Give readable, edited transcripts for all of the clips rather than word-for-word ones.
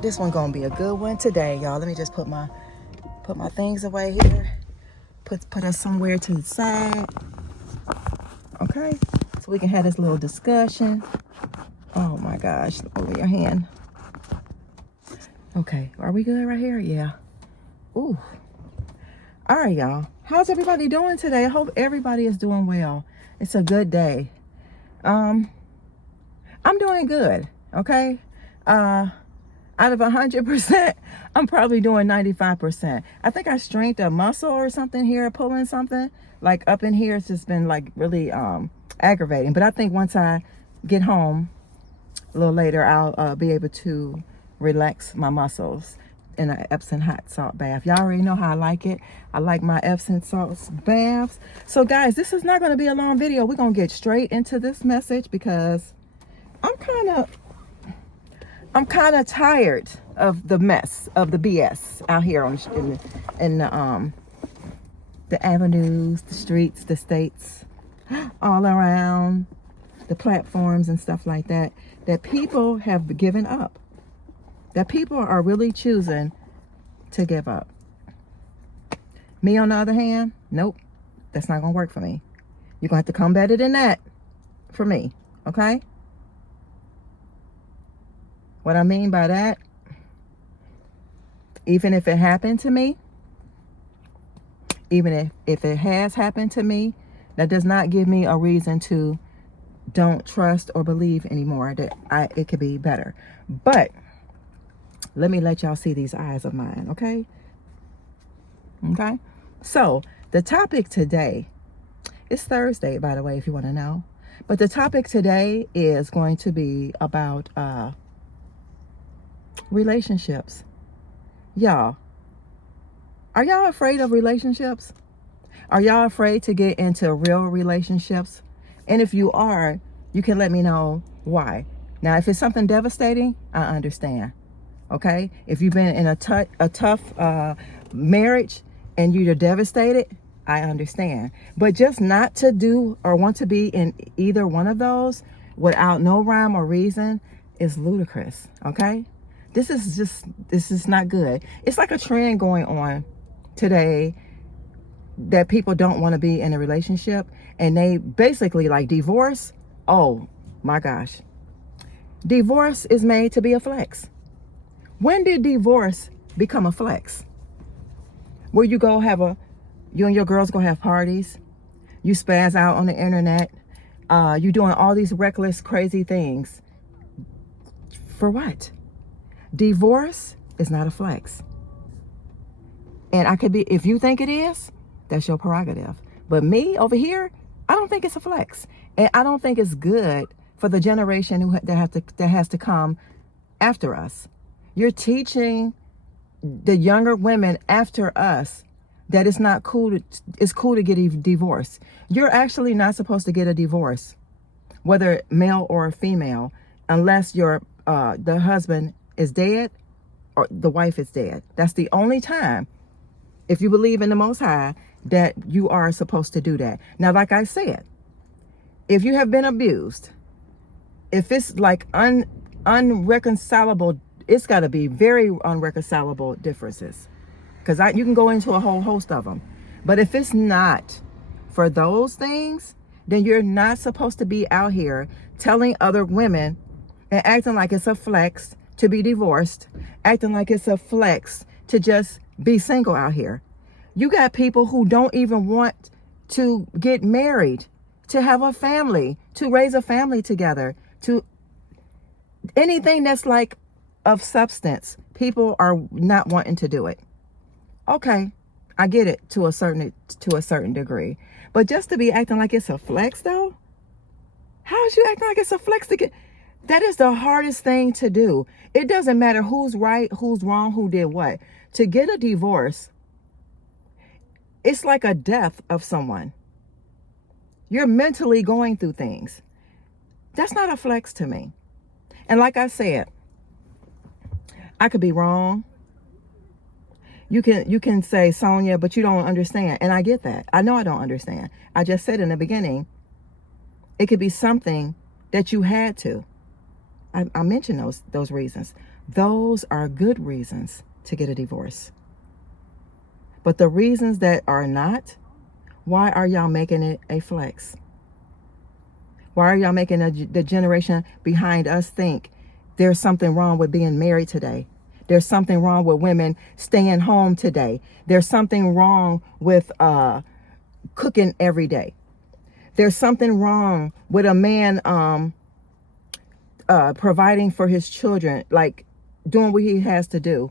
This one gonna be a good one today, y'all. Let me just put my things away here. Put us somewhere to the side. Okay, so we can have this little discussion. Oh my gosh, over your hand. Okay, are we good right here? Yeah. Ooh. All right, y'all. How's everybody doing today? I hope everybody is doing well. It's a good day. I'm doing good. Okay. Out of 100%, I'm probably doing 95%. I think I strained a muscle or something here, pulling something like up in here. It's just been like really aggravating. But I think once I get home a little later, I'll be able to relax my muscles in an Epsom hot salt bath. Y'all already know how I like it. I like my Epsom salt baths. So guys, this is not going to be a long video. We're going to get straight into this message because I'm kind of tired of the mess, of the BS out here in the avenues, the streets, the states, all around, the platforms and stuff like that, that people have given up. That people are really choosing to give up. Me, on the other hand, nope, that's not going to work for me. You're going to have to come better than that for me, okay? What I mean by that, even if it happened to me, even if it has happened to me, that does not give me a reason to don't trust or believe anymore that it could be better. But let me let y'all see these eyes of mine, okay? Okay? So, the topic today, it's Thursday, by the way, if you want to know. But the topic today is going to be about relationships. Y'all, are y'all afraid of relationships? Are y'all afraid to get into real relationships? And if you are, you can let me know why. Now, if it's something devastating, I understand. Okay? If you've been in a tough marriage and you're devastated, I understand. But just not to do or want to be in either one of those without no rhyme or reason is ludicrous. Okay? This is not good. It's like a trend going on today that people don't want to be in a relationship, and they basically like divorce. Oh my gosh. Divorce is made to be a flex. When did divorce become a flex? Where you and your girls go have parties, you spaz out on the internet, you doing all these reckless, crazy things. For what? Divorce is not a flex. And if you think it is, that's your prerogative. But me over here, I don't think it's a flex. And I don't think it's good for the generation that has to come after us. You're teaching the younger women after us that it's not cool it's cool to get a divorce. You're actually not supposed to get a divorce, whether male or female, unless the husband is dead or the wife is dead. That's the only time, if you believe in the Most High, that you are supposed to do that. Now, like I said, if you have been abused, if it's like unreconcilable, it's got to be very unreconcilable differences, because you can go into a whole host of them. But if it's not for those things, then you're not supposed to be out here telling other women and acting like it's a flex to be divorced, acting like it's a flex to just be single out here. You got people who don't even want to get married, to have a family, to raise a family together, to anything that's like of substance. People are not wanting to do it. Okay, I get it to a certain degree. But just to be acting like it's a flex though? How is you acting like it's a flex to get? That is the hardest thing to do. It doesn't matter who's right, who's wrong, who did what. To get a divorce, it's like a death of someone. You're mentally going through things. That's not a flex to me. And like I said, I could be wrong. You can say, Sonia, but you don't understand. And I get that. I know I don't understand. I just said in the beginning, it could be something that you had to. I mentioned those reasons. those are good reasons to get a divorce. But the reasons that are not, why are y'all making it a flex? Why are y'all making the generation behind us think there's something wrong with being married today? There's something wrong with women staying home today. There's something wrong with cooking every day. There's something wrong with a man providing for his children, like doing what he has to do.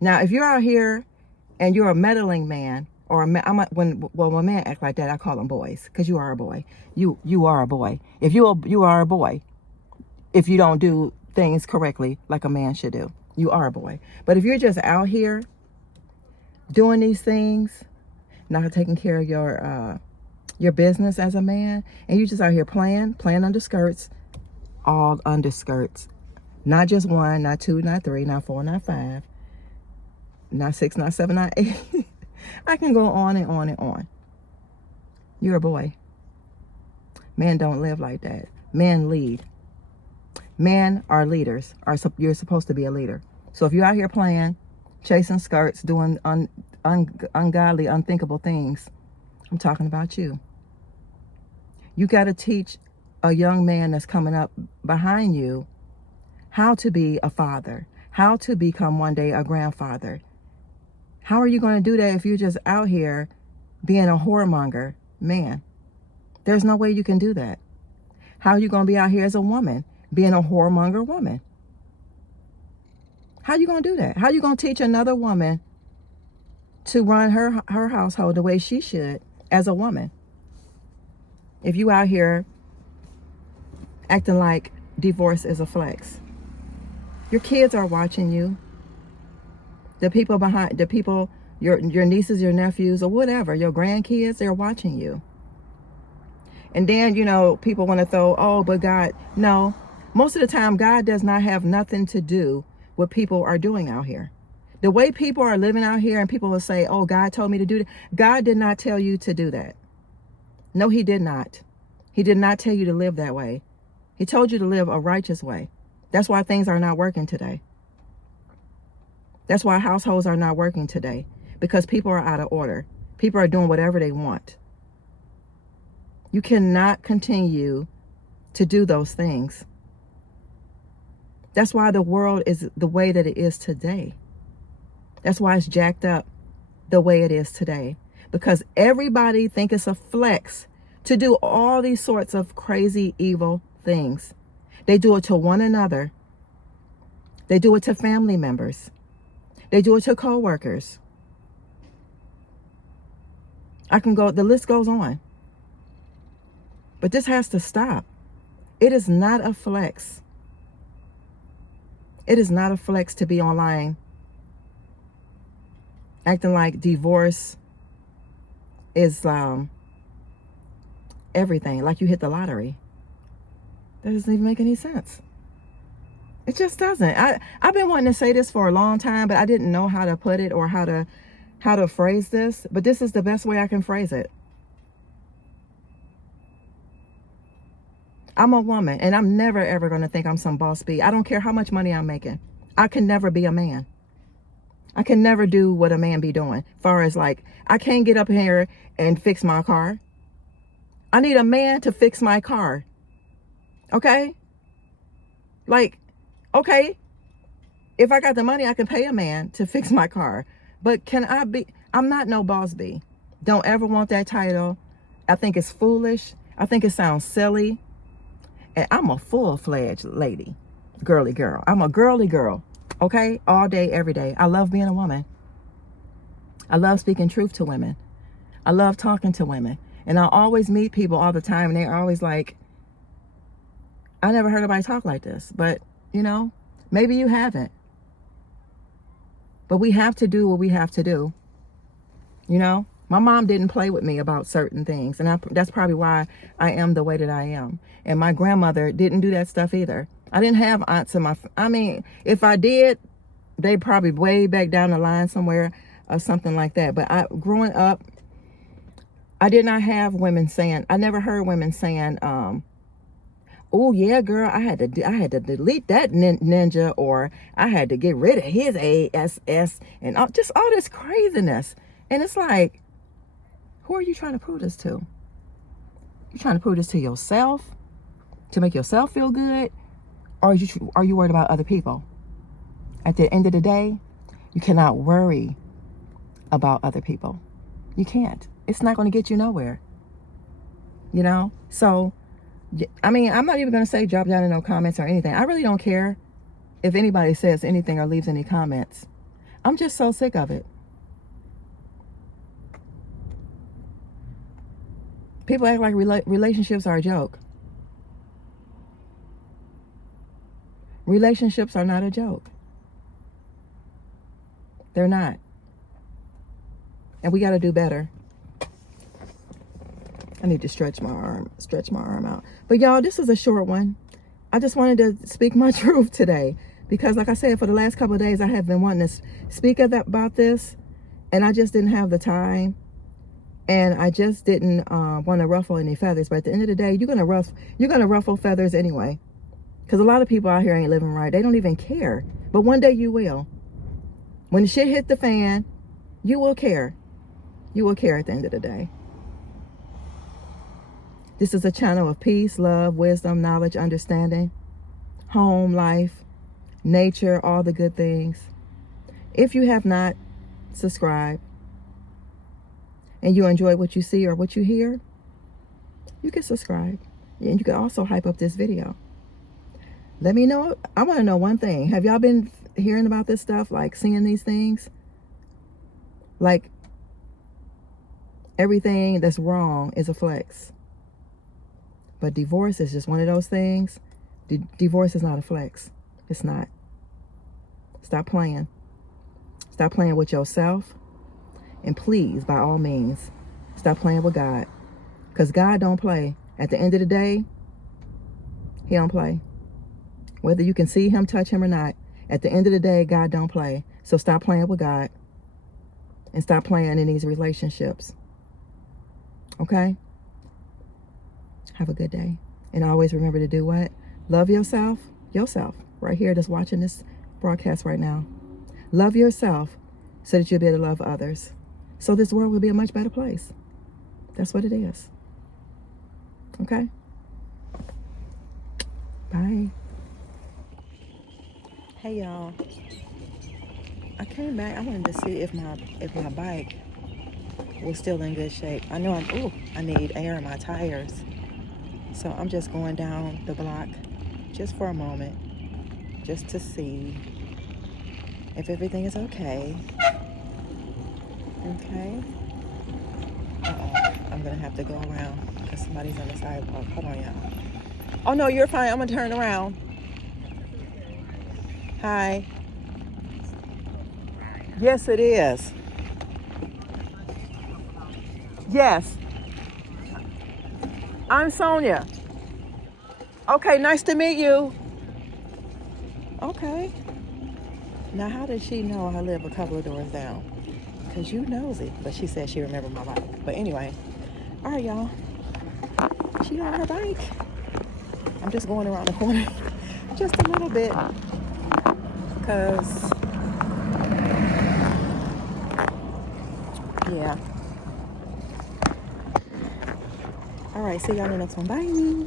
Now, if you're out here and you're a meddling man, or when a man act like that, I call them boys, because you are a boy. You are a boy. If you are a boy, if you don't do things correctly like a man should do, you are a boy. But if you're just out here doing these things, not taking care of your business as a man, and you just out here playing under skirts, all under skirts, not just one, not two, not three, not four, not five, not six, not seven, not eight. I can go on and on and on. You're a boy. Men don't live like that. Men lead. Men are leaders. You're supposed to be a leader. So if you're out here playing, chasing skirts, doing ungodly, unthinkable things, I'm talking about you. You got to teach a young man that's coming up behind you how to be a father, how to become one day a grandfather. How are you going to do that if you're just out here being a whoremonger man? There's no way you can do that. How are you going to be out here as a woman being a whoremonger woman? How are you going to do that? How are you going to teach another woman to run her household the way she should as a woman? If you out here acting like divorce is a flex. Your kids are watching you. The people, your nieces, your nephews, or whatever, your grandkids, they're watching you. And then, people want to throw, oh, but God, no. Most of the time, God does not have nothing to do with what people are doing out here. The way people are living out here, and people will say, oh, God told me to do that. God did not tell you to do that. No, he did not. He did not tell you to live that way. He told you to live a righteous way. That's why things are not working today. That's why households are not working today, because people are out of order. People are doing whatever they want. You cannot continue to do those things. That's why the world is the way that it is today. That's why it's jacked up the way it is today, because everybody thinks it's a flex to do all these sorts of crazy, evil things. They do it to one another. They do it to family members. They do it to co-workers. The list goes on. But this has to stop. It is not a flex. It is not a flex to be online acting like divorce is everything, like you hit the lottery. That doesn't even make any sense. It just doesn't. I've been wanting to say this for a long time, but I didn't know how to put it or how to phrase this. But this is the best way I can phrase it. I'm a woman, and I'm never, ever going to think I'm some boss bee. I don't care how much money I'm making. I can never be a man. I can never do what a man be doing. Far as like, I can't get up here and fix my car. I need a man to fix my car. Okay? Like, okay, if I got the money, I can pay a man to fix my car. But I'm not no boss bee. Don't ever want that title. I think it's foolish. I think it sounds silly. And I'm a full-fledged lady, girly girl. I'm a girly girl, okay? All day, every day. I love being a woman. I love speaking truth to women. I love talking to women. And I always meet people all the time, and they're always like, I never heard anybody talk like this. But maybe you haven't. But we have to do what we have to do. My mom didn't play with me about certain things. And that's probably why I am the way that I am. And my grandmother didn't do that stuff either. I didn't have aunts in if I did, they probably way back down the line somewhere or something like that. But growing up, I did not have women saying, I never heard women saying, Oh yeah, girl, I had to delete that ninja, or I had to get rid of his ass and just all this craziness. And it's like, who are you trying to prove this to? You trying to prove this to yourself, to make yourself feel good, or are you worried about other people? At the end of the day, you cannot worry about other people. You can't. It's not going to get you nowhere. You know? So, I mean, I'm not even going to say drop down in no comments or anything. I really don't care if anybody says anything or leaves any comments. I'm just so sick of it. People act like relationships are a joke. Relationships are not a joke. They're not. And we got to do better. I need to stretch my arm out. But y'all, this is a short one. I just wanted to speak my truth today, because like I said, for the last couple of days, I have been wanting to speak about this, and I just didn't have the time, and I just didn't want to ruffle any feathers. But at the end of the day, you're gonna ruffle feathers anyway, because a lot of people out here ain't living right. They don't even care. But one day you will. When the shit hit the fan, you will care. You will care at the end of the day. This is a channel of peace, love, wisdom, knowledge, understanding, home, life, nature, all the good things. If you have not subscribed and you enjoy what you see or what you hear, you can subscribe. And you can also hype up this video. Let me know. I want to know one thing. Have y'all been hearing about this stuff, like seeing these things? Like, everything that's wrong is a flex. But divorce is just one of those things. Divorce is not a flex. It's not. Stop playing. Stop playing with yourself. And please, by all means, stop playing with God. Because God don't play. At the end of the day, he don't play. Whether you can see him, touch him or not, at the end of the day, God don't play. So stop playing with God. And stop playing in these relationships. Okay? Have a good day. And always remember to do what? Love yourself. Yourself. Right here that's watching this broadcast right now. Love yourself so that you'll be able to love others. So this world will be a much better place. That's what it is. Okay? Bye. Hey y'all. I came back. I wanted to see if my bike was still in good shape. I know I need air in my tires. So I'm just going down the block just for a moment, just to see if everything is okay. Okay. I'm gonna have to go around because somebody's on the sidewalk. Hold on, y'all. Oh no, you're fine. I'm gonna turn around. Hi. Yes, it is. Yes. I'm Sonia. Okay, nice to meet you. Okay. Now, how did she know I live a couple of doors down? Because you nosy. But she said she remembered my bike. But anyway. All right, y'all. She on her bike. I'm just going around the corner just a little bit. Because, yeah. All right, see y'all in the next one. Bye.